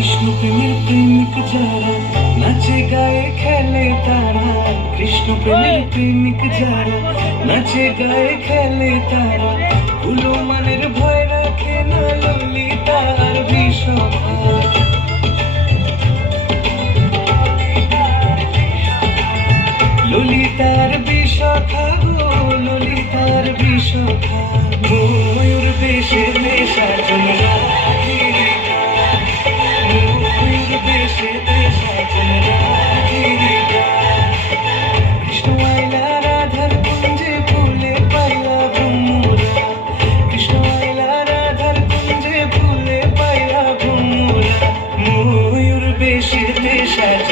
কৃষ্ণ প্রেমের প্রেমিক যারা নাচে গায়ে খেলে তারা, কৃষ্ণ প্রেমের প্রেমিক যারা নাচে গায়ে খেলে তারা, ভুলো মানের ভয় রাখে না ললিতার বিষধা। ললিতার বিষধা গো ললিতার বিষধা, ময়ূর বেশে সাজন রাধিকা, ময়ূর বেশে সাজন রাধিকা। কৃষ্ণ আইলা রাধার কুঞ্জে ফুলে পাইলা ভ্রমরা, কৃষ্ণ আইলা রাধার কুঞ্জে ফুলে পাইলা ভ্রমরা, ময়ূর বেশে সাজন